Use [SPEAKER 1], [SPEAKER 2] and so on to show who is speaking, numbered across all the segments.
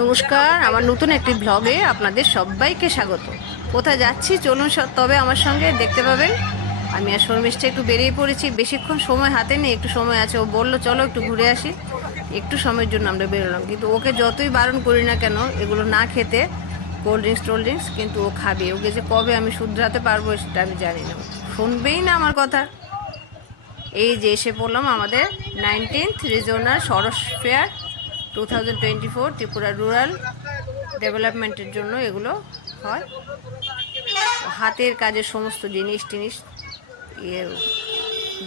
[SPEAKER 1] নমস্কার, আমার নতুন একটি ব্লগে আপনাদের সবাইকে স্বাগত। কোথায় যাচ্ছি, চলুন তবে আমার সঙ্গে দেখতে পাবেন। আমি আর শর্মিষ্ঠা একটু বেরিয়ে পড়েছি। বেশিক্ষণ সময় হাতে নেই, একটু সময় আছে। ও বলল, চলো একটু ঘুরে আসি। একটু সময়ের জন্য আমরা বেরোলাম। কিন্তু ওকে যতই বারণ করি না কেন, এগুলো না খেতে কোল্ড ড্রিঙ্কস টোল্ড ড্রিঙ্কস কিন্তু ও খাবে। ওকে যে কবে আমি শুধরাতে পারব, সেটা আমি জানি না। শুনবেই না আমার কথা। এই যে এসে পড়লাম আমাদের nineteenth regional Saras fair two thousand twenty four Tripura rural ডেভেলপমেন্টের জন্য এগুলো হয়। হাতের কাজের সমস্ত জিনিস টিনিস ইয়ে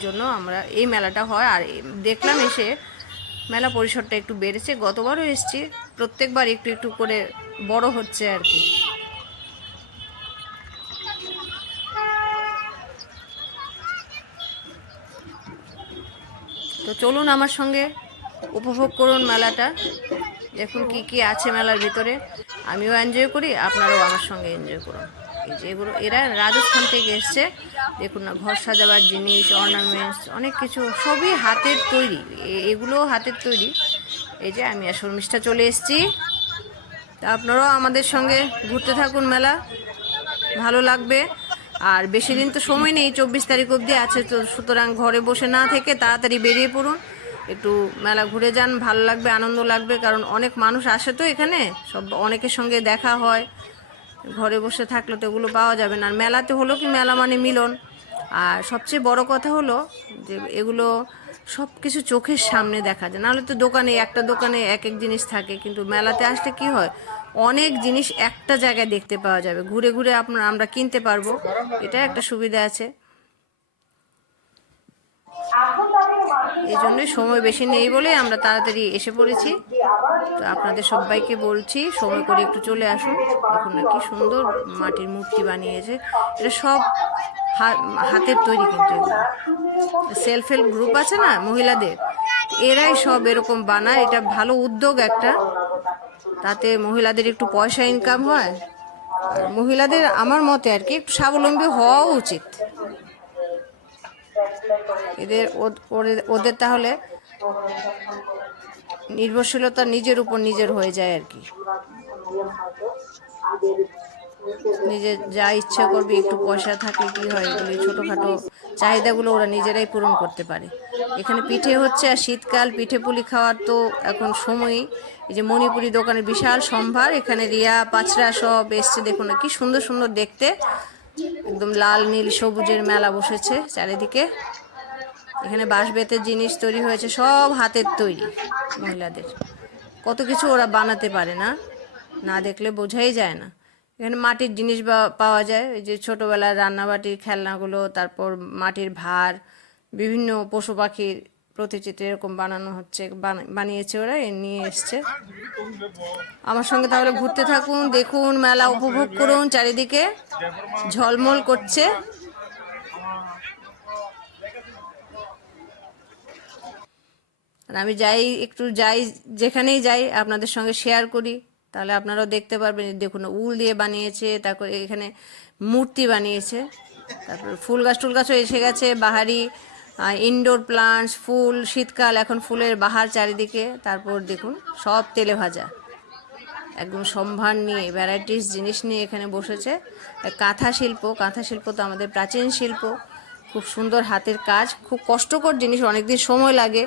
[SPEAKER 1] জন্য আমরা এই মেলাটা হয়। আর দেখলাম এসে মেলা পরিসরটা একটু বেড়েছে। গতবারও এসেছি। প্রত্যেকবার একটু একটু করে বড় হচ্ছে আর কি। তো চলুন আমার সঙ্গে উপভোগ করুন মেলাটা। দেখুন কি কি আছে মেলার ভিতরে। আমিও এনজয় করি, আপনারাও আমার সঙ্গে এনজয় করুন। এই যে এগুলো, এরা রাজস্থান থেকে এসছে। দেখুন না, ঘর সাজাবার জিনিস অর্নামেন্টস অনেক কিছু, সবই হাতের তৈরি। এ- এগুলোও হাতের তৈরি। এই যে আমি আর শর্মিষ্ঠা চলে এসেছি। তা আপনারাও আমাদের সঙ্গে ঘুরতে থাকুন মেলা। ভালো লাগবে। আর বেশি দিন তো সময় নেই, চব্বিশ তারিখ অবধি আছে। তো সুতরাং ঘরে বসে না থেকে তাড়াতাড়ি বেরিয়ে পড়ুন। একটু মেলা ঘুরে যান, ভালো লাগবে, আনন্দ লাগবে, কারণ অনেক মানুষ আসে তো এখানে, সব অনেকের সঙ্গে দেখা হয়, ঘরে বসে থাকলে তো এগুলো পাওয়া যাবে না। আর মেলাতে হলো কি, মেলা মানে মিলন। আর সবচেয়ে বড় কথা হলো যে এগুলো সব কিছু চোখের সামনে দেখা যায়। নাহলে তো দোকানে, একটা দোকানে এক এক জিনিস থাকে, কিন্তু মেলাতে আসলে কি হয়, অনেক জিনিস একটা জায়গায় দেখতে পাওয়া যাবে। ঘুরে ঘুরে আপনার, আমরা কিনতে পারব এটা একটা সুবিধা আছে। এই জন্যই সময় বেশি নেই বলে আমরা তাড়াতাড়ি এসে পড়েছি। তো আপনাদের সবাইকে বলছি, সময় করে একটু চলে আসুন। এখন কি সুন্দর মাটির মূর্তি বানিয়েছে। এটা সব হাতের তৈরি কিন্তু সেলফ হেল্প গ্রুপ আছে না মহিলাদের? এরাই সব এরকম বানায়। এটা ভালো উদ্যোগ একটা। তাতে মহিলাদের একটু পয়সা ইনকাম হয়। মহিলাদের আমার মতে আর কি একটু স্বাবলম্বী হওয়া উচিত। এদের ওদ- ওদের তাহলে নির্ভরশীলতা নিজের উপর নিজের হয়ে যায় আর কি। নিজে যা ইচ্ছা করবে, একটু পয়সা থাকলে কি হয় এগুলো ছোটোখাটো চাহিদাগুলো ওরা নিজেরাই পূরণ করতে পারে। এখানে পিঠে হচ্ছে, আর শীতকাল পিঠে পুলি খাওয়ার তো এখন সময়ই। এই যে মণিপুরি দোকানের বিশাল সম্ভার, এখানে রিয়া, পাঁচরা সব এসছে, দেখুন কি সুন্দর সুন্দর দেখতে। একদম লাল, নীল, সবুজের মেলা বসেছে চারিদিকে। এখানে বাঁশ বেতের জিনিস তৈরি হয়েছে, সব হাতের তৈরি মহিলাদের। কত কিছু ওরা বানাতে পারে না না দেখলে বোঝাই যায় না। এখানে মাটির জিনিস পাওয়া যায় এই যে ছোটোবেলার রান্নাবাটির খেলনাগুলো, তারপর মাটির ভার, বিভিন্ন পশু পাখির প্রতিচিত্র এরকম বানানো হচ্ছে, বানা- বানিয়েছে ওরা, এ নিয়ে এসছে। আমার সঙ্গে তাহলে ঘুরতে থাকুন, দেখুন, মেলা উপভোগ করুন, চারিদিকে ঝলমল করছে। আর আমি যাই, একটু যাই, যেখানেই যাই, আপনাদের সঙ্গে শেয়ার করি। তাহলে আপনারাও দেখতে পারবেন, দেখুন, উল দিয়ে বানিয়েছে, তারপরে এখানে মূর্তি বানিয়েছে। তারপর ফুল গাছ, টুল গাছও এসে গেছে, বাহারি ইনডোর প্লান্টস ফুল, শীতকাল, এখন ফুলের বাহার চারিদিকে। তারপর দেখুন, সব তেলে ভাজা। একদম সম্ভার নিয়ে ভ্যারাইটিস জিনিস নিয়ে এখানে বসেছে। কাঁথা শিল্প কাঁথা শিল্প তো আমাদের প্রাচীন শিল্প। খুব সুন্দর হাতের কাজ, খুব কষ্টকর জিনিস অনেক দিন সময় লাগে।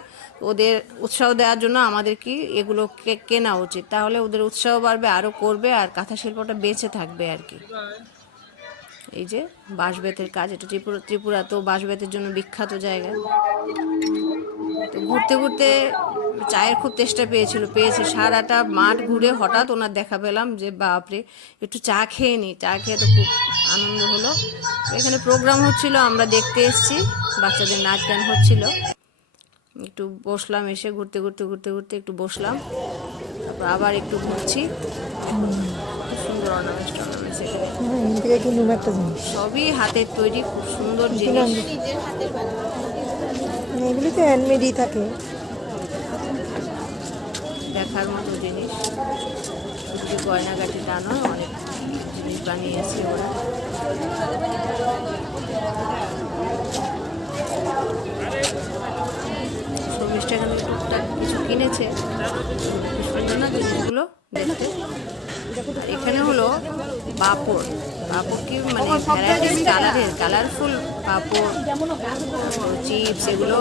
[SPEAKER 1] ওদের উৎসাহ দেওয়ার জন্য আমাদের কি এগুলো কেনা উচিত? তাহলে ওদের উৎসাহ বাড়বে আরও করবে, আর কাঁথা শিল্পটা বেঁচে থাকবে আর কি। এই যে বাঁশবেতের কাজ, এটা ত্রিপুরা ত্রিপুরা তো বাঁশবেতের জন্য বিখ্যাত জায়গা। তো ঘুরতে ঘুরতে চায়ের খুব তেষ্টা পেয়েছিল পেয়েছে। সারাটা মাঠ ঘুরে হঠাৎ ওনার দেখা পেলাম যে বাপরে একটু চা খেয়ে নিই চা খেয়ে তো খুব আনন্দ হলো। এখানে প্রোগ্রাম হচ্ছিল আমরা দেখতে এসেছি। বাচ্চাদের নাচ গান হচ্ছিল। একটু বসলাম এসে ঘুরতে ঘুরতে ঘুরতে ঘুরতে একটু বসলাম। তারপর আবার একটু ঘুরছি। সুন্দর অর্নামেন্টস টর্নামেন্টস এখানে। সবই হাতের তৈরি খুব সুন্দর জিনিস।
[SPEAKER 2] এগুলি তো হ্যান্ডমেডই থাকে।
[SPEAKER 1] দেখার মতো জিনিস। শুধু গয়নাগাটি তা নয়, অনেক জিনিস বানিয়েছে ওরা। টুকটাক কিছু কিনেছে। এখানে হলো পাঁপড় পাঁপড় কি মানে কালারফুল পাঁপড়, চিপস, এগুলো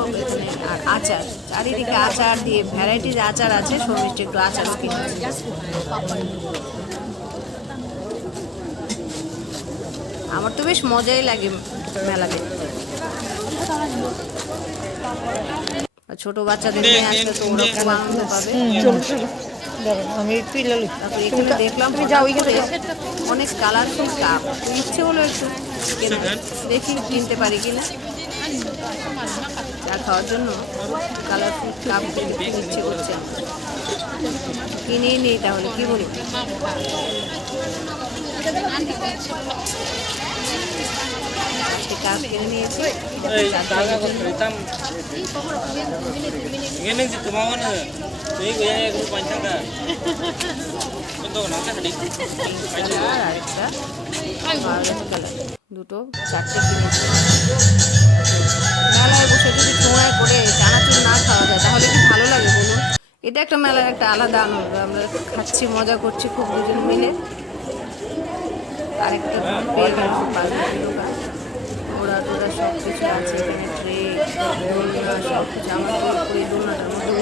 [SPEAKER 1] আর আচার। চারিদিকে আচার দিয়ে ভ্যারাইটিস আচার আছে সমিষ্ট একটু আচারও কিনেছে আমার তো বেশ মজাই লাগে মেলা দেখতে। ছোট বাচ্চাদের নিয়ে আসলে তো ওরা খুব আনন্দ পাবে।
[SPEAKER 2] আমি
[SPEAKER 1] তারপর এখানে দেখলাম যাও অনেক কালারফুল কাপ। ইচ্ছে হলো একটু দেখি কিনতে পারি কিনা। চা খাওয়ার জন্য কালারফুল কাপ কিনতে ইচ্ছে করছে। কিনেই নেই তাহলে কি বলি? কিনে নিয়েছি। আর একটা দুটো চারটে কিনেছি। মেলায় বসে যদি ছোঁয়ায় করে চানাচুর না খাওয়া যায় তাহলে কি ভালো লাগে বলুন? এটা একটা মেলার একটা আলাদা আনন্দ। আমরা খাচ্ছি মজা করছি খুব দুজন মিলে। আরেকটা পেয়ে গেলাম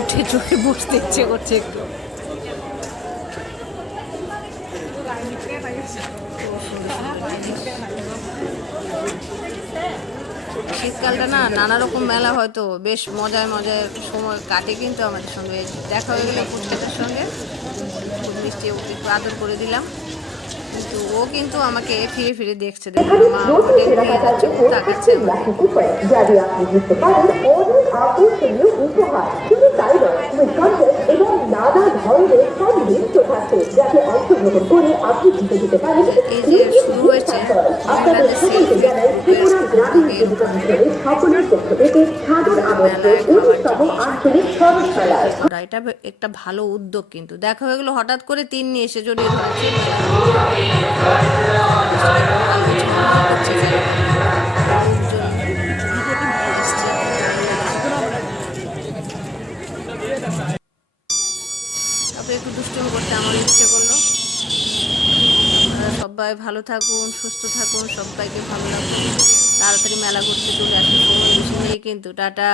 [SPEAKER 1] উঠে চড়ে বসতে ইচ্ছে করছে একটু। শীতকালটা না, নানা রকম মেলা হয়তো, বেশ মজায় মজায় সময় কাটে কিন্তু আমাদের সঙ্গে। দেখা হয়ে গেলে ফুচকাটার সঙ্গে। মিষ্টি আদর করে দিলাম। কিন্তু ও কিন্তু আমাকে ফিরে ফিরে দেখছে।
[SPEAKER 3] এবং নানা ধরনের সবজিনিস থাকছে যাতে অংশগ্রহণ করে আপনি জিতে যেতে পারেন।
[SPEAKER 1] এই যে শুরু হয়েছে
[SPEAKER 3] আপনাদের সকলকে জানাই ত্রিপুরা গ্রামীণ জীবিকা মিশনের সকলের পক্ষ থেকে সাদর
[SPEAKER 1] এটা একটা ভালো উদ্যোগ কিন্তু। দেখা হয়ে গেলো হঠাৎ করে তিন নিয়ে এসে জড়িয়ে ধরেছে। তারপরে একটু দুষ্টুমি করতে আমার ইচ্ছে করল। সবাই ভালো থাকুন, সুস্থ থাকুন, সবাইকে ভালো রাখুন। তাড়াতাড়ি মেলা ঘুরতে চলে আসুন। সময় কিন্তু, টাটা।